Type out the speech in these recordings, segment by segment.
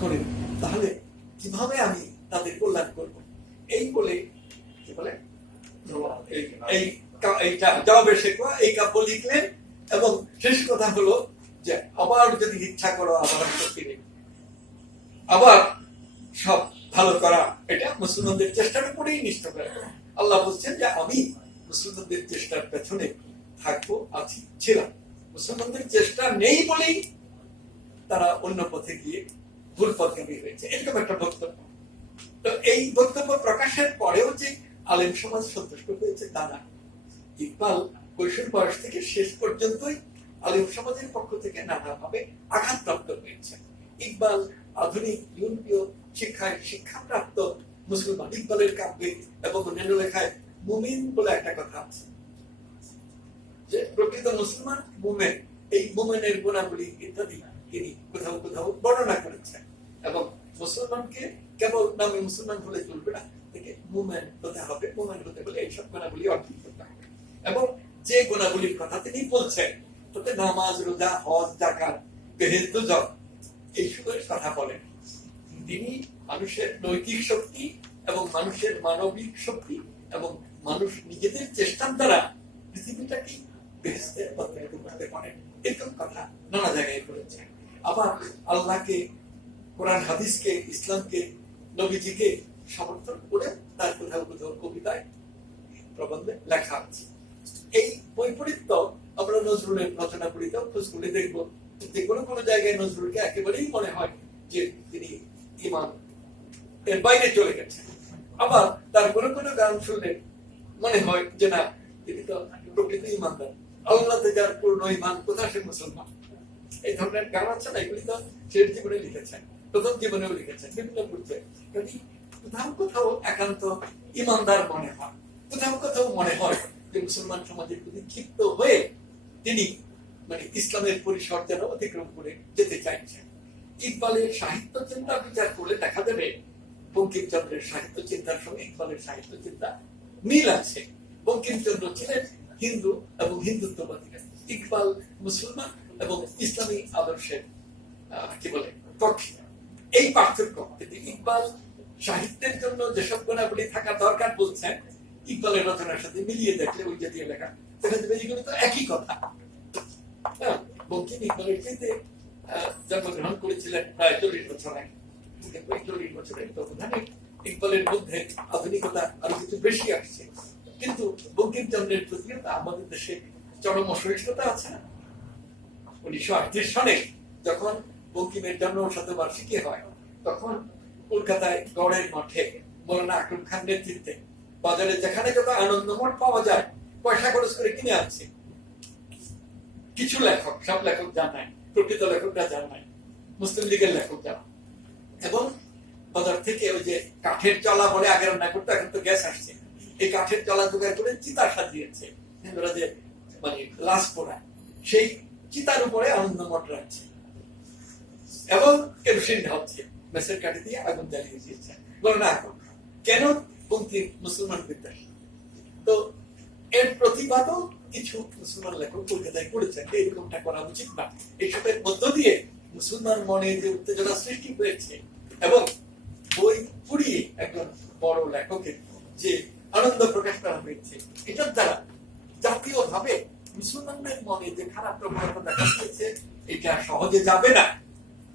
করেন, তাহলে কীভাবে আমি তাদের কল্যাণ করব? এই বলে এই- কাব্য লিখলেন এবং শেষ কথা হলো যে আবার যদি ইচ্ছা করো, আবার আবার সব ভালো করা, এটা মুসলমানদের চেষ্টার উপরেই নিষ্ঠ করে। আল্লাহ বলছেন যে আমি মুসলমানদের চেষ্টার পেছনে থাকব, আছি, ছিলাম। মুসলমানদের চেষ্টা নেই বলেই তারা অন্য পথে গিয়ে ভুল পথগামী হয়েছে এরকম একটা বক্তব্য। তো এই বক্তব্য প্রকাশের পরেও যে আলেম সমাজ সন্তুষ্ট হয়েছে, তা না। ইকবাল কৈশোর বয়স থেকে শেষ পর্যন্তই আলেম সমাজের পক্ষ থেকে নানাভাবে আঘাতপ্রাপ্ত হয়েছে। ইকবাল আধুনিক ইউরোপীয় শিক্ষায় শিক্ষাপ্রাপ্ত মুসলমান ইকবালের কাব্যে এবং অন্যান্য লেখায় মুমিন বলে একটা কথা আছে। যে প্রকৃত মুসলমান মুমেন, এই মুমেনের গুণাবলী ইত্যাদি তিনি কোথাও কোথাও বর্ণনা করেছেন এবং মুসলমানকে কেবল নামে মুসলমান হলে চলবে না থেকে মুমেন হতে হবে, মুমেন হতে হলে এইসব গুণাবলী অর্জন করতে হবে। এবং যে গুণাবলীর কথা তিনি বলছেন, তাতে নামাজ, রোজা, হজ জাকাত বেহেস্ত জব এইসবের কথা বলেন। তিনি মানুষের নৈতিক শক্তি এবং মানুষের মানবিক শক্তি এবং মানুষ নিজেদের চেষ্টার দ্বারা পৃথিবীটাকে বেহেস্তে রূপান্তরিত করতে পারেন এরকম কথা নানা জায়গায় করেছে আবার আল্লাহকে, কোরআন, হাদিসকে, ইসলামকে, নবীজিকে সমর্থন করে তার কোথাও কোথাও কবিতায়, প্রবন্ধে লেখা আছে। এই বৈপরীত্য আমরা নজরুলের রচনা করিতেও খোঁজ দেখব। যে কোনো কোনো জায়গায় নজরুলকে একেবারেই মনে হয় যে তিনি ইমান এর বাইরে চলে গেছেন আবার তার কোনো কোনো গান শুনলে মনে হয় যে না, তিনি তো প্রকৃত ইমানদার। আল্লাহতে যার পূর্ণ ইমান, কোথা সে মুসলমান? এই ধরনের গান আছে না, এগুলি তো শেষ জীবনে লিখেছেন, প্রথম জীবনেও লিখেছেন, বিভিন্ন পূর্বে। যদি কোথাও কোথাও একান্ত ইমানদার মনে হয়, কোথাও কোথাও মনে হয় যে মুসলমান সমাজের প্রতি ক্ষিপ্ত হয়ে তিনি মানে ইসলামের পরিসর যেন অতিক্রম করে যেতে চাইছেন। ইকবালের সাহিত্য চিন্তা বিচার করলে দেখা যাবে বঙ্কিমচন্দ্রের সাহিত্য চিন্তার সঙ্গে ইকবালের সাহিত্য চিন্তা মিল আছে। বঙ্কিমচন্দ্র ছিলেন হিন্দু এবং হিন্দুত্ববাদী ইকবাল মুসলমান এবং ইসলামী আদর্শের কি বলে এই পার্থক্য কিন্তু ইকবাল সাহিত্যের জন্য যেসব গুণাবলী থাকা দরকার বলছেন ইকবালের রচনার সাথে মিলিয়ে দেখলে ওই জাতীয় লেখা দেখা যাবে এগুলো তো একই কথা। হ্যাঁ, বঙ্কিম ইকবালের চাইতে জন্মগ্রহণ করেছিলেন প্রায় চল্লিশ বছর আগে। চল্লিশ ইকবালের মধ্যে আধুনিকতা আরও কিছু বেশি আসছে। কিন্তু বঙ্কিমচন্দ্রের প্রতিও আমাদের দেশে চরম অসহিষ্ণুতা আছে না। উনিশশো সনে যখন বঙ্কিমের জন্ম শতবার্ষিকী হয়, তখন কলকাতায় গড়ের মাঠে মৌলানা আকরম খান নেতৃত্বে বাজারে যেখানে যত আনন্দমঠ পাওয়া যায়, পয়সা খরচ করে কিনে কিছু লেখক, সব লেখক নাই, প্রকৃত লেখকরা মুসলিম লীগের লেখক এবং বাজার থেকে ওই যে কাঠের চলা বলে আগে রান্না করতো, এখন তো গ্যাস আসছে। এই কাঠের চলা জোগাড় করে চিতা সাজিয়েছে। হিন্দুরা যে মানে লাশ সেই চিতার উপরে আনন্দমঠ রাখছে। এবং কেরোসিন ঢালছে মেসের কাঠি দিয়ে আগুন জ্বালিয়ে দিয়েছে। বলে না এখন। কেন পন্থী মুসলমান বিদ্বেষ? তো এর প্রতিবাদও কিছু মুসলমান লেখক কলকাতায় করেছেন এরকমটা করা উচিত না। এইসবের মধ্য দিয়ে মুসলমান মনে যে উত্তেজনা সৃষ্টি হয়েছে এবং বই পুড়িয়ে একজন বড় লেখকের যে আনন্দ প্রকাশ করা হয়েছে, এটার দ্বারা জাতীয় ভাবে মুসলমানদের মনে যে খারাপ প্রবণতা দেখা দিয়েছে, এটা সহজে যাবে না।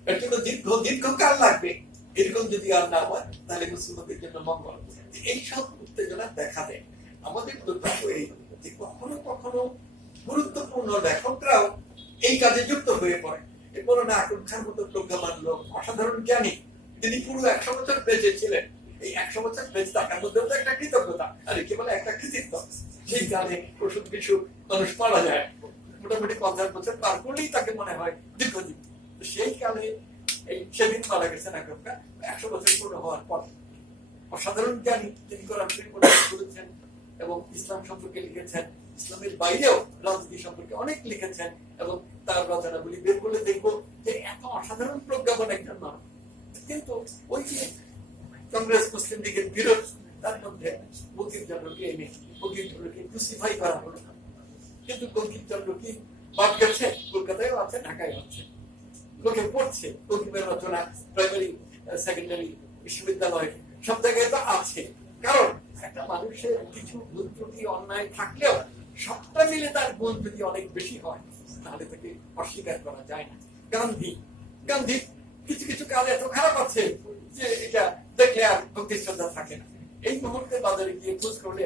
এর জন্য দীর্ঘ, দীর্ঘকাল লাগবে। এরকম যদি আর না হয়, তাহলে মুসলমানদের জন্য মঙ্গল। এইসব উত্তেজনা দেখা দেয়। আমাদের দুর্ভাগ্য এই যে কখনো কখনো গুরুত্বপূর্ণ লেখকরাও এই কাজে যুক্ত হয়ে পড়ে। এরপর না খান মতো প্রজ্ঞামান লোক, অসাধারণ জ্ঞানী। তিনি পুরো একশো বছর বেঁচে ছিলেন এই একশো বছর বেঁচে থাকার মধ্যেও তো একটা কৃতজ্ঞতা। আর কি বলে একটা কৃতিত্ব। সেই কালে ওষুধ কিছু মানুষ মারা যায়। মোটামুটি পঞ্চাশ বছর পার করলেই তাকে মনে হয় দীর্ঘদিন তো সেই কালে এই সেদিন মারা গেছেন খান একশো বছর পূর্ণ হওয়ার পর অসাধারণ জ্ঞানী তিনি কোরআন করেছেন এবং ইসলাম সম্পর্কে লিখেছেন। ইসলামের বাইরেও রাজনীতি সম্পর্কে অনেক লিখেছেন এবং তার রচনাগুলি বের করলে দেখব যে এত অসাধারণ প্রজ্ঞাপন একজন মানুষ। কিন্তু ওই যে কংগ্রেস, মুসলিম লীগের বিরোধ, তার মধ্যে বঙ্কিমচন্দ্রকে এনে বঙ্কিমচন্দ্রকে ক্রুসিফাই করা হলো। কিন্তু বঙ্কিমচন্দ্র কি বাদ গেছে? কলকাতায়ও আছে ঢাকায় আছে। লোকে পড়ছে রকিবের রচনা প্রাইমারি সেকেন্ডারি বিশ্ববিদ্যালয়, সব জায়গায় তো আছে। কারণ একটা মানুষের কিছু ভুল ত্রুটি, অন্যায় থাকলেও সবটা মিলে তার গুণ যদি অনেক বেশি হয়, তাহলে তাকে অস্বীকার করা যায় না। গান্ধী গান্ধী, কিছু কিছু কাজ এত খারাপ আছে যে এটা দেখলে আর ভক্তি শ্রদ্ধা থাকে না। এই মুহূর্তে বাজারে গিয়ে খোঁজ করলে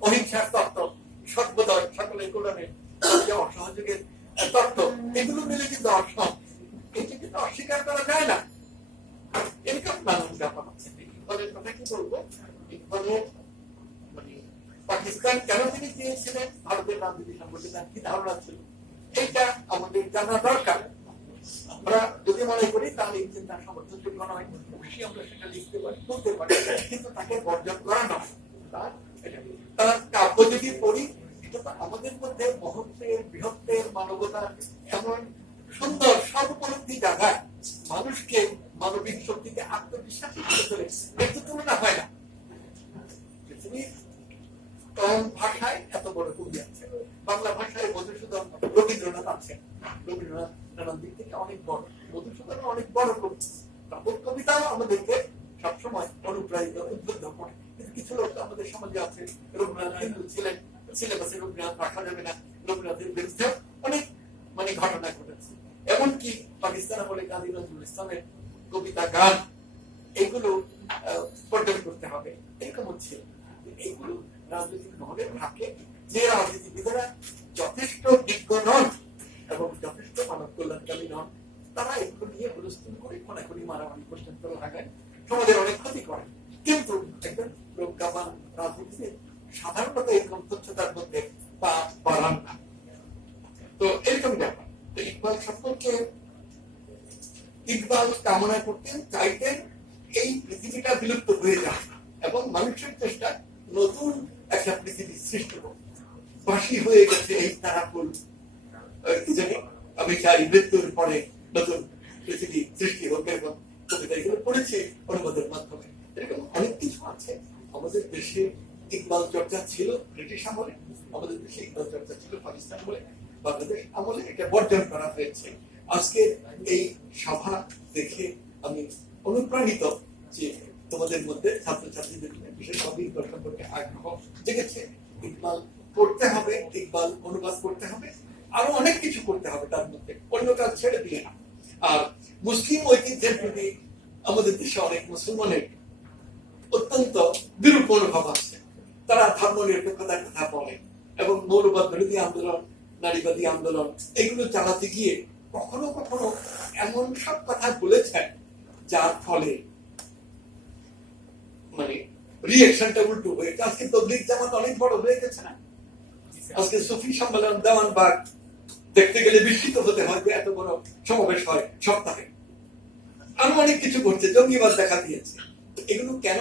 অহিংসার তত্ত্ব, সর্বদয় সকলের কল্যাণে অসহযোগের তত্ত্ব, এগুলো মিলে কিন্তু অসম কিন্তু অস্বীকার করা যায় না। এরকম নানান ব্যাপার আছে। ইকবালের কথা কি বলব? ইকবালের মানে পাকিস্তান কেন তিনি চেয়েছিলেন? ভারতের রাজনীতি সম্পর্কে তার কি ধারণা ছিল? এইটা আমাদের জানা দরকার। আমরা যদি মনে করি, তাহলে এই চিন্তা সমর্থনযোগ্য নয় অবশ্যই আমরা সেটা লিখতে পারি বলতে পারি। কিন্তু তাকে বর্জন করা নয়। তার এটা- তার কাব্য যদি পড়ি এটা আমাদের মধ্যে মহত্বের বৃহত্বের বর্জন করতে হবে। এরকম হচ্ছে এইগুলো রাজনৈতিক মহলের থাকে। যে রাজনীতিবিদেরা যথেষ্ট বিজ্ঞ নন এবং যথেষ্ট মানব কল্যাণকামী নন, তারা এগুলো নিয়ে হুলস্থুল করে খোনাখুনি মারামারি পর্যন্ত লাগায়। সমাজের অনেক ক্ষতি করে। কিন্তু একজন প্রজ্ঞাবান রাজনীতিবিদ সাধারণত এরকম তুচ্ছতার মধ্যে পা বাড়ান না। তো এরকম ব্যাপার। তো ইকবাল সম্পর্কে ইকবাল কামনা করতেন, চাইতেন এই পৃথিবীটা বিলুপ্ত হয়ে যাক এবং মানুষের চেষ্টা নতুন একটা পৃথিবী সৃষ্টি বাসি হয়ে গেছে এই তারাপুল আহ, আমি চাই মৃত্যুর পরে নতুন পৃথিবী সৃষ্টি হোক এবং কবিতা এগুলো পড়েছি অনুবাদের মাধ্যমে। এরকম অনেক কিছু আছে। আমাদের দেশে ইকবাল চর্চা ছিল ব্রিটিশ আমলে আমাদের দেশে ইকবাল চর্চা ছিল পাকিস্তান আমলে বাংলাদেশ আমলে। এটা বর্জন করা হয়েছে। আজকে এই সভা দেখে আমি অনুপ্রাণিত যে তোমাদের মধ্যে ছাত্রছাত্রীদের বিশেষভাবে ইকবাল সম্পর্কে আগ্রহ জেগেছে। ইকবাল পড়তে হবে, ইকবাল অনুবাদ করতে হবে, আরও অনেক কিছু করতে হবে তার মধ্যে। অন্য কাজ ছেড়ে দিয়ে না। আর মুসলিম ঐতিহ্যের প্রতি আমাদের দেশে অনেক মুসলমানের অত্যন্ত বিরূপ মনোভাব আছে। তারা ধর্ম নিরপেক্ষতার কথা বলে এবং মৌলবাদ বিরোধী আন্দোলন, নারীবাদী আন্দোলন, এগুলো চালাতে গিয়ে কখনো কখনো এমন সব কথা বলেছেন যার ফলে মানে রিয়েকশনটা উল্টো হয়েছে আজকে তবলিগ জামাত অনেক বড় হয়ে গেছে না? আজকে সুফি সম্মেলন দেওয়ান বাগ দেখতে গেলে বিস্মিত হতে হয় যে এত বড় সমাবেশ হয় সপ্তাহে। আরও অনেক কিছু ঘটছে, জঙ্গিবাদ দেখা দিয়েছে। এগুলো কেন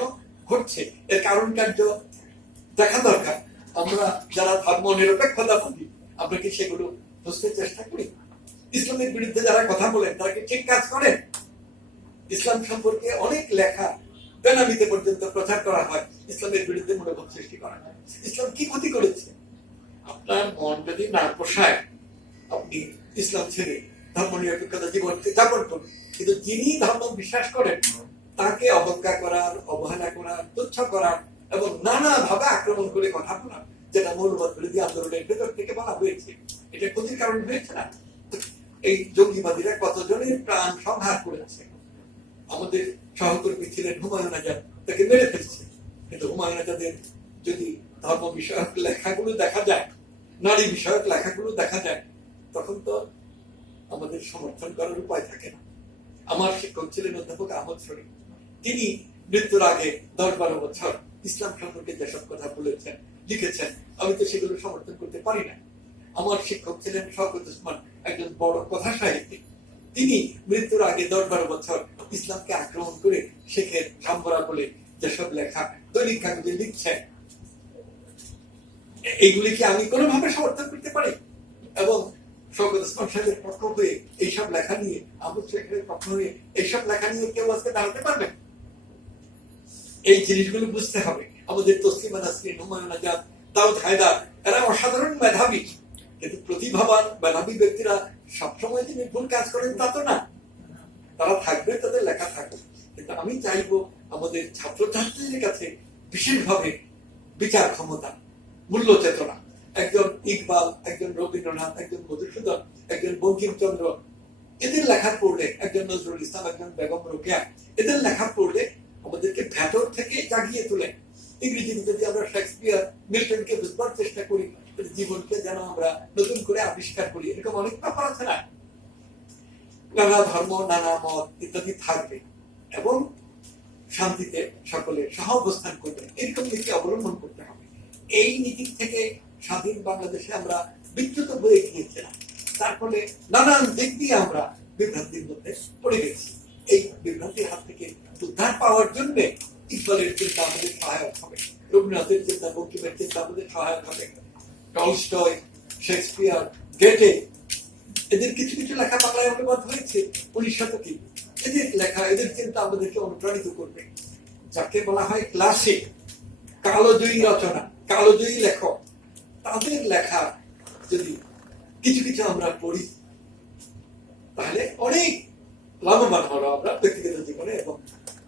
ঘটছে? এর কারণ কার্য দেখা দরকার। আমরা যারা ধর্ম নিরপেক্ষতাবাদী আমরা কি সেগুলো বুঝতে চেষ্টা করি? ইসলামের বিরুদ্ধে যারা কথা বলেন, তারা কি ঠিক কাজ করেন? ইসলাম সম্পর্কে অনেক লেখা বেনামিতে পর্যন্ত প্রচার করা হয়, ইসলামের বিরুদ্ধে মনোভাব সৃষ্টি করা হয়। ইসলাম কি ক্ষতি করেছে? আপনার মন যদি না পোষায়, আপনি ইসলাম ছেড়ে ধর্ম নিরপেক্ষতা জীবন যাপন করুন। কিন্তু যিনি ধর্ম বিশ্বাস করেন, তাকে অবজ্ঞা করার, অবহেলা করার, তুচ্ছ করার এবং নানা ভাবে আক্রমণ করে কথা বলা যেটা মৌলবাদ বিরোধী আন্দোলনের ভেতর থেকে বলা হয়েছে, এটা ক্ষতির কারণ হয়েছে না? এই জঙ্গিবাদীরা কতজনের প্রাণ সংহার করেছে? আমাদের সহকর্মী ছিলেন হুমায়ুন আজাদ, তাকে মেরে ফেলছে। কিন্তু হুমায়ুন আজাদের যদি ধর্ম বিষয়ক লেখাগুলো দেখা যায়, নারী বিষয়ক লেখাগুলো দেখা যায়, তখন তো আমাদের সমর্থন করার উপায় থাকে না। আমার শিক্ষক ছিলেন অধ্যাপক আহমদ শরীফ। তিনি মৃত্যুর আগে দশ বারো বছর ইসলাম সম্পর্কে যেসব কথা বলেছেন, লিখেছেন, আমি তো সেগুলো সমর্থন করতে পারি না। আমার শিক্ষক ছিলেন শওকত উসমান, একজন বড় কথা সাহিত্যিক তিনি মৃত্যুর আগে দশ বারো বছর ইসলামকে আক্রমণ করে শেখের সাম্বরা বলে যেসব লেখা, দৈনিক কাগজে লিখছেন এ- এইগুলি কি আমি কোনোভাবে সমর্থন করতে পারি। এবং পক্ষ হয়ে এইসব লেখা নিয়ে, আবু শেখের পক্ষ হয়ে এইসব লেখা নিয়ে কেউ আজকে দাঁড়াতে পারবে? এই জিনিসগুলো বুঝতে হবে। আমাদের তসলিমা নাসরিন, হুমায়ুন আজাদ দাউদ হায়দার, এরা অসাধারণ মেধাবী। কিন্তু প্রতিভাবান, মেধাবী ব্যক্তিরা সবসময় তিনি ভুল কাজ করেন তা তো না। তারা থাকবে, তাদের লেখা থাকবে। কিন্তু আমি চাইব আমাদের ছাত্রছাত্রীদের কাছে বিশেষভাবে বিচার ক্ষমতা, মূল্য চেতনা। একজন ইকবাল, একজন রবীন্দ্রনাথ, একজন মধুসূদন, একজন বঙ্কিমচন্দ্র, এদের লেখা পড়লে, একজন নজরুল ইসলাম, একজন বেগম রোকেয়া, এদের লেখা পড়লে আমাদেরকে ভেতর থেকে জাগিয়ে তোলে। ইংরেজিতে যদি আমরা শেক্সপিয়ার, মিল্টনকে বুঝবার চেষ্টা করি। জীবনকে যেন আমরা নতুন করে আবিষ্কার করি, এরকম অনেক ব্যাপার আছে না? নানা ধর্ম, নানা মত ইত্যাদি থাকবে এবং শান্তিতে সকলে সহ অবস্থান করবে, এরকম নীতি অবলম্বন করতে হবে। এই নীতি থেকে স্বাধীন বাংলাদেশে আমরা বিচ্যুত হয়ে গিয়েছিলাম। তার ফলে নানান দিক দিয়ে আমরা বিভ্রান্তির মধ্যে পড়ে গেছি। এই বিভ্রান্তির হাত থেকে উদ্ধার পাওয়ার জন্য ইকবালের চিন্তা আমাদের সহায়ক হবে। রবীন্দ্রনাথের চিন্তা, বঙ্কিমের চিন্তা আমাদের সহায়ক হবে। টলস্টয় শেক্সপিয়ার, গেটে। এদের কিছু কিছু লেখা বাংলায় অনুবাদ হয়েছে। উনিশ শতকে এদের লেখা, এদের চিন্তা আমাদেরকে অনুপ্রাণিত করবে। যাকে বলা হয় ক্লাসিক কালোজয়ী রচনা কালোজয়ী লেখক। তাদের লেখা যদি কিছু কিছু আমরা পড়ি, তাহলে অনেক লাভবান হলো আমরা ব্যক্তিগত জীবনে এবং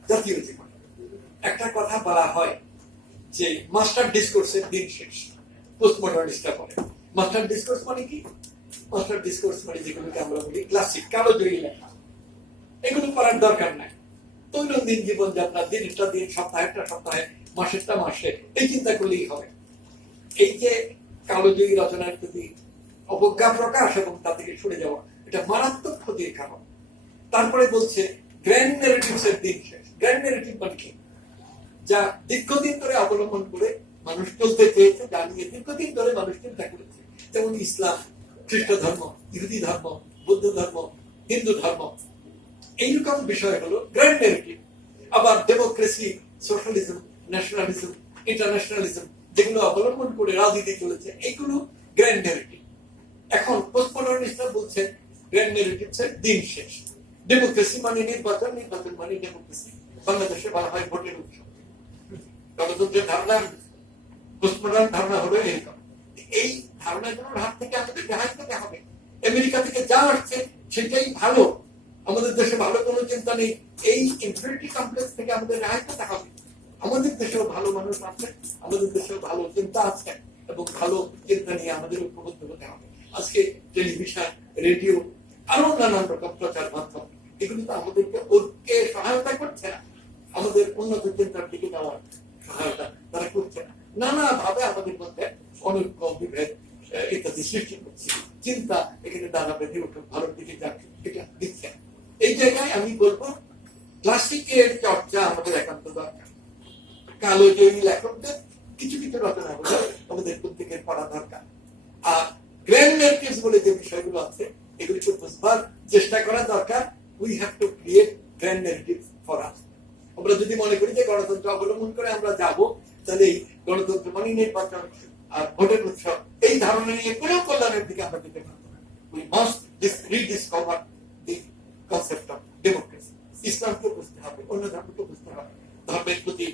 জাতীয় জীবনে। একটা কথা বলা হয় যে মাস্টার ডিসকোর্সের দিন শেষ। পোস্ট মডার্নিস্টরা বলে মাস্টার ডিসকোর্স মানে কি? মাস্টার ডিসকোর্স মানে যেগুলোকে আমরা বলি ক্লাসিক কালোজয়ী লেখা। এগুলো করার দরকার নাই। দৈনন্দিন জীবনযাত্রা দিনটা দিন সপ্তাহে, মাসেরটা মাসে, এই চিন্তা করলেই হবে। এই যে কালোজয়ী রচনার প্রতি অবজ্ঞা প্রকাশ এবং তা থেকে সরে যাওয়া, এটা মারাত্মক ক্ষতির কারণ। তারপরে বলছে গ্র্যান্ড নেগেটিভস এর দিন শেষ। গ্র্যান্ড নেগেটিভ মানে কি? যা দীর্ঘদিন ধরে অবলম্বন করে মানুষ চলতে চেয়েছে যা নিয়ে দীর্ঘদিন ধরে মানুষ চিন্তা করেছে। যেমন ইসলাম, খ্রিস্ট ধর্ম, ইহুদি ধর্ম, বৌদ্ধ ধর্ম, হিন্দু ধর্ম। এইরকম বিষয় হলো গ্র্যান্ড নেগেটিভ আবার ডেমোক্রেসি সোশ্যালিজম ন্যাশনালিজম ইন্টারন্যাশনালিজম যেগুলো অবলম্বন করে রাজনীতি চলেছে, এইগুলো গ্র্যান্ড নেগেটিভ এখন পোস্টমডার্নিস্টরা বলছেন গ্র্যান্ড নেগেটিভস এর দিন শেষ। ডেমোক্রেসি মানে নির্বাচন নির্বাচন মানে ডেমোক্রেসি বাংলাদেশে বলা হয় ভোটের উৎসব। গণতন্ত্রের ধারণা পোস্টমডার্ন ধারণা হলো এরকম। এই ধারণাগুলোর হাত থেকে আমাদের রেহাই পেতে হবে। আমেরিকা থেকে যা আসছে সেটাই ভালো। আমাদের দেশে ভালো কোনো চিন্তা নেই। এই ইনফিনিটি কমপ্লেক্স থেকে আমাদের রেহাই পেতে হবে। আমাদের দেশেও ভালো মানুষ আছে, আমাদের দেশেও ভালো চিন্তা আছে এবং ভালো চিন্তা নিয়ে আমাদের ঐক্যবদ্ধ হতে হবে। আজকে টেলিভিশন, রেডিও আরও নানান রকম প্রচার মাধ্যম, এগুলো তো আমাদেরকে ঐক্যে সহায়তা করছে না। আমাদের উন্নত চিন্তার দিকে যাওয়ার সহায়তা তারা করছে না। নানা ভাবে আমাদের মধ্যে অনৈক্য বিভেদ ইত্যাদি সৃষ্টি করছে। চিন্তা এখানে দাদা বেঁধে উঠুক ভালোর দিকে এটা দিচ্ছে। এই জায়গায় আমি বলব, ক্লাসিকের চর্চা আমাদের একান্ত দরকার। কালো জয়ী লেখকদের কিছু কিছু রচনা গুলো আমাদের প্রত্যেকের পড়া দরকার। আর গ্র্যান্ড নারেটিভস বলে যে বিষয়গুলো আছে এগুলিকে বুঝবার চেষ্টা করা দরকার। We have to create grand narrative for us আমরা যদি মনে করি যে গণতন্ত্র অবলম্বন করে আমরা যাব তাহলে গণতন্ত্র মানে নির্বাচন আর ভোটের উৎসব, এই ধারণা নিয়ে কোনো কল্যাণের দিকে আমরা যেতে পারব না। কনসেপ্ট অফ ডেমোক্রেসি ইসলামকে বুঝতে হবে, অন্য ধর্মকে বুঝতে হবে। ধর্মের প্রতি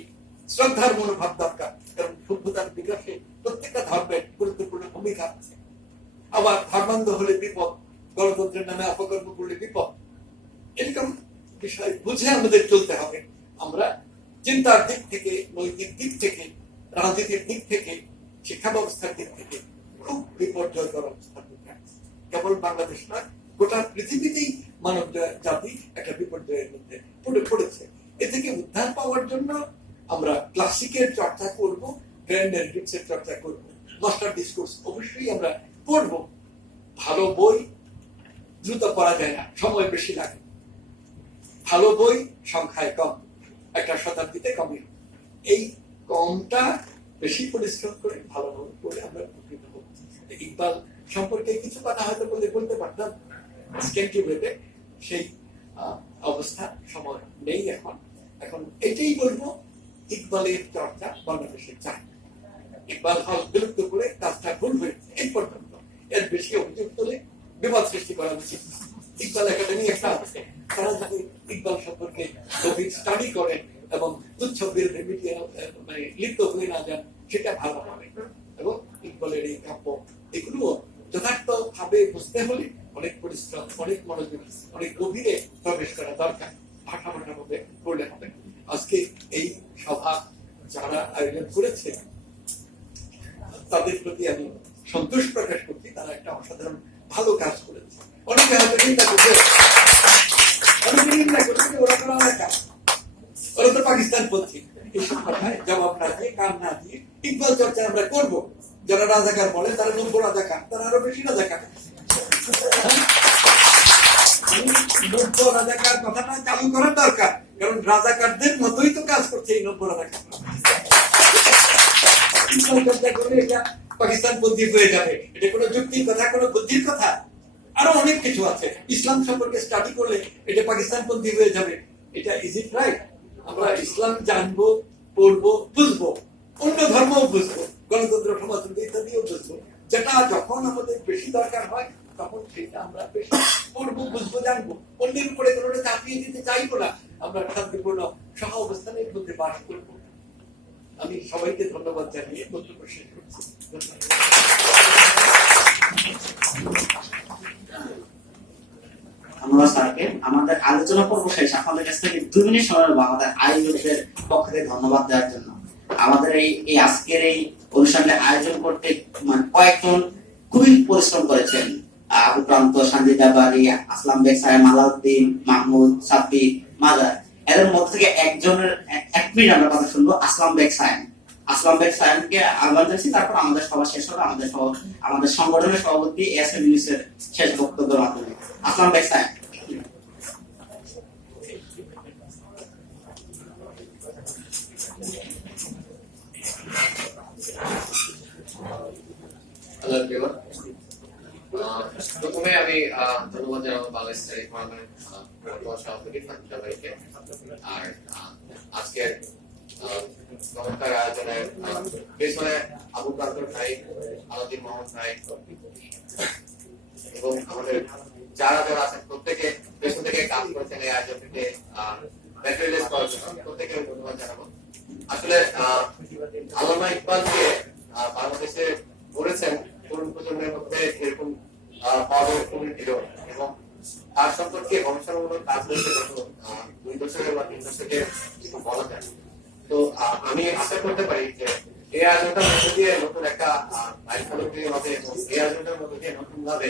শ্রদ্ধার মনোভাব দরকার, কারণ সভ্যতার বিকাশে প্রত্যেকটা ধর্মের গুরুত্বপূর্ণ ভূমিকা আছে। আবার ধর্মান্ধ হলে বিপদ, গণতন্ত্রের নামে অপকর্ম করলে বিপদ, এরকম বিষয় বুঝে আমাদের চলতে হবে। আমরা চিন্তার দিক থেকে, নৈতিক দিক থেকে, রাজনীতির দিক থেকে, শিক্ষা ব্যবস্থার দিক থেকে খুব বিপর্যয়কর অবস্থার মধ্যে কেবল বাংলাদেশ নয়, গোটা পৃথিবীতেই মানব জাতি একটা বিপর্যয়ের মধ্যে পড়ে পড়েছে। এ থেকে উদ্ধার পাওয়ার জন্য আমরা ক্লাসিকের চর্চা করব গ্র্যান্ড এর চর্চা করব মাস্টার ডিসকোর্স অবশ্যই আমরা পড়ব ভালো বই দ্রুত পড়া যায় না, সময় বেশি লাগে। ভালো বই সংখ্যায় কম। একটা শতাব্দীতে কমই এই কমটা বেশি পরিশ্রম করে, ভালো বই পড়ে আমরা উপকৃত হব। ইকবাল সম্পর্কে কিছু কথা হয়তো বলে বলতে পারতাম। স্কেন্টি ওয়েতে সেই অবস্থা সময় নেই এখন। এখন এটাই বলব, ইকবালের চর্চা বাংলাদেশে চাই। ইকবাল হল বিলুপ্ত করে কাজটা ভুল হয়েছে এই পর্যন্ত এর বেশি অভিযোগ তুলে বিবাদ সৃষ্টি করা উচিত। ইকবাল একাডেমি একটা তারা যদি ইকবাল সম্পর্কে গভীর স্টাডি করেন এবং তুচ্ছ বিরোধী মিডিয়া মানে লিপ্ত হয়ে না যান, সেটা ভালো হবে। এবং ইকবালের এই কাব্য এগুলো যথার্থ ভাবে বুঝতে হলে অনেক পরিশ্রম, অনেক মনোযোগ, অনেক গভীরে প্রবেশ করা দরকার। করার দরকার। কারণ রাজাকারদের মতোই তো কাজ করছে এই নব্য এটা পাকিস্তান হয়ে যাবে। এটা কোনো যুক্তির কথা, কোনো বুদ্ধির কথা। আরও অনেক কিছু আছে। ইসলাম সম্পর্কে স্টাডি করলে এটা হয়ে যাবে। এটা ইজ ইট রাইট আমরা ইসলাম জানব, পড়ব, বুঝব। অন্য ধর্মও বুঝব। গণতন্ত্র ইত্যাদিও বুঝব। যেটা যখন আমাদের বেশি দরকার হয় তখন সেটা আমরা বেশি বুঝব, জানব। উপরে চাপিয়ে দিতে চাইব না, আমরা শান্তিপূর্ণ সহ অবস্থানের মধ্যে বাস করব। আমি সবাইকে ধন্যবাদ জানিয়ে বক্তব্য শেষ করছি। আমাদের আলোচনা পর্ব শেষ। আপনাদের কাছ থেকে দুই মিনিট সময় আমাদের আয়োজকদের পক্ষ থেকে ধন্যবাদ দেওয়ার জন্য। আমাদের এই এই আজকের এই অনুষ্ঠানটা আয়োজন করতে মানে কয়েকজন খুবই পরিশ্রম করেছেন। সঞ্জিদা বাড়ি আসলাম বেগ সাহেব মালাউদ্দিন, মাহমুদ সাফি এদের মধ্যে থেকে একজনের এক- এক মিনিট আমরা কথা শুনব, আসলাম বেগ সাহেব আসলাম বেগ সাহেবকে আহ্বান জানিয়েছি তারপর আমাদের সভা শেষ হবে, আমাদের আমাদের সংগঠনের সভাপতি এস এম ইউনিসের শেষ বক্তব্যের মাধ্যমে। আসলাম বেগ সাহেব হ্যালো এভরিওয়ান প্রথমে আমি আহ, ধন্যবাদ জানাব বাংলাদেশ আহ, বর্তমান ফাতিমা আর আজকের চমৎকার আয়োজনের আহ, পেছনে আবু কান্তর ভাই আলাদিন মোহাম্মদ ভাই এবং আমাদের যারা যারা আছেন প্রত্যেকে পেছন থেকে কাজ করেছেন এই আয়োজন থেকে ম্যাটেরিয়ালাইজ করার জন্য। প্রত্যেকে ধন্যবাদ জানাব। আসলে আহ, আল্লামা ইকবালকে বাংলাদেশে করেছেন তরুণ প্রজন্মের মধ্যে এরকম পাওয়ার কমিটি এবং তার সম্পর্কে গবেষণামূলক কাজ হয়েছে গত দুই বছরের বা তিন দশকের কিছু বলা যায়। তো আমি আশা করতে পারি যে এই আয়োজনটার মধ্যে দিয়ে নতুন একটা লাইফ হবে এবং এই আয়োজনটার মধ্যে দিয়ে নতুন ভাবে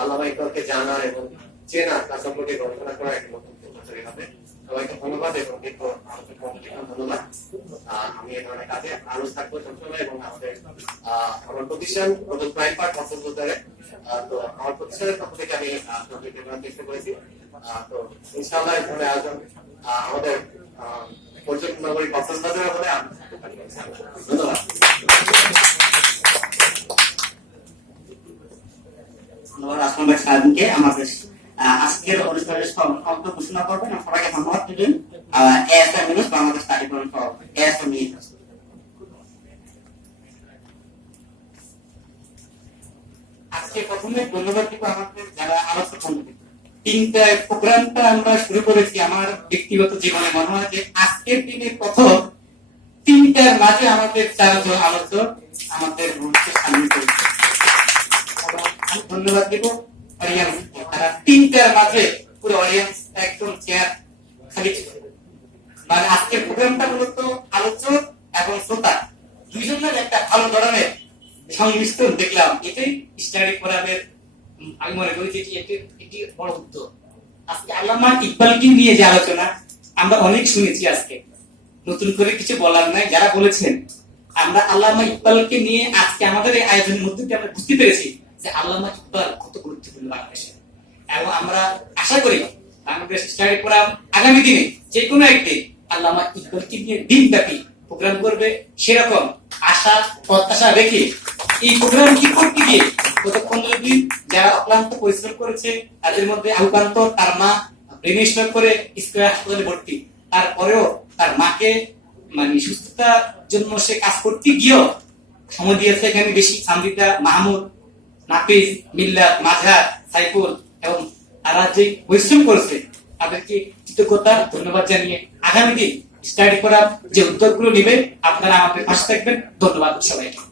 আল্লাহ ইকবালকে জানা এবং চেনা তার সম্পর্কে গবেষণা করা একটি নতুন হবে। সবাইকে ধন্যবাদ এবং ধন্যবাদ। আমি এই ধরনের কাজে আরও থাকব সবসময় এবং আমাদের আমার প্রতিষ্ঠান, নতুন প্রাইম পার্ট তো আমার প্রতিষ্ঠানের পক্ষ থেকে আমি করেছি। তো ইনশাআল্লাহ এই ধরনের আয়োজন আমাদের পর্যটন নগরী কক্সবাজারে হলে। ধন্যবাদ। ধন্যবাদ আসলাম আমাদের আজকের অনুষ্ঠানের ঘোষণা করবেন ধন্যবাদ দিবেন। News Bangladesh news. আজকে প্রথমে ধন্যবাদ দিব আমাদের যারা আলোচক। তিনটা প্রোগ্রামটা আমরা শুরু করেছি আমার ব্যক্তিগত জীবনে। মনে হয় যে আজকের দিনে প্রথম তিনটার মাঝে আমাদের চারজন আলোচক আমাদের সামিল করেছে ধন্যবাদ দেব। অডিয়েন্স তিনটার মাঝে পুরো অডিয়েন্স একদম চেয়ার খালি ছিল। মানে আজকের প্রোগ্রামটা মূলত আলোচক এবং শ্রোতা। দুইজনের একটা ভালো ধরনের সংমিশ্রণ দেখলাম। এটাই স্টাডি ফোরামের আমি মনে করি যে এটি একটি- বড় উদ্যোগ। আজকে আল্লামা ইকবালকে নিয়ে যে আলোচনা, আমরা অনেক শুনেছি আজকে। নতুন করে কিছু বলার নাই, যারা বলেছেন। আমরা আল্লামা ইকবালকে নিয়ে আজকে আমাদের এই আয়োজনের মধ্যে আমরা বুঝতে পেরেছি যে আল্লামা ইকবাল কত গুরুত্বপূর্ণ বাংলাদেশে। এবং আমরা আশা করি বাংলাদেশ স্টাডি আগামী দিনে যে কোনো একদিন আল্লামা নিয়ে দিনব্যাপী প্রোগ্রাম করবে সেরকম আশা, প্রত্যাশা রেখে এই প্রোগ্রাম কি করতে গিয়ে যারা অক্লান্ত পরিশ্রম করেছে, তাদের মধ্যে আলকান্ত, তার মা করে হাসপাতালে ভর্তি। তারপরেও তার মাকে মানে সুস্থতার জন্য সে কাজ করতে গিয়েও সময় দিয়েছে এখানে বেশি। সামরিতা মাহমুদ নাফিজ মিল্লাত মাঝার, সাইফুল এবং তারা যে পরিশ্রম করেছে, তাদেরকে কৃতজ্ঞতা, ধন্যবাদ জানিয়ে আগামী দিন স্টাডি করার যে উদ্যোগগুলো নেবে, আপনারা আমাদের পাশে থাকবেন। ধন্যবাদ সবাইকে।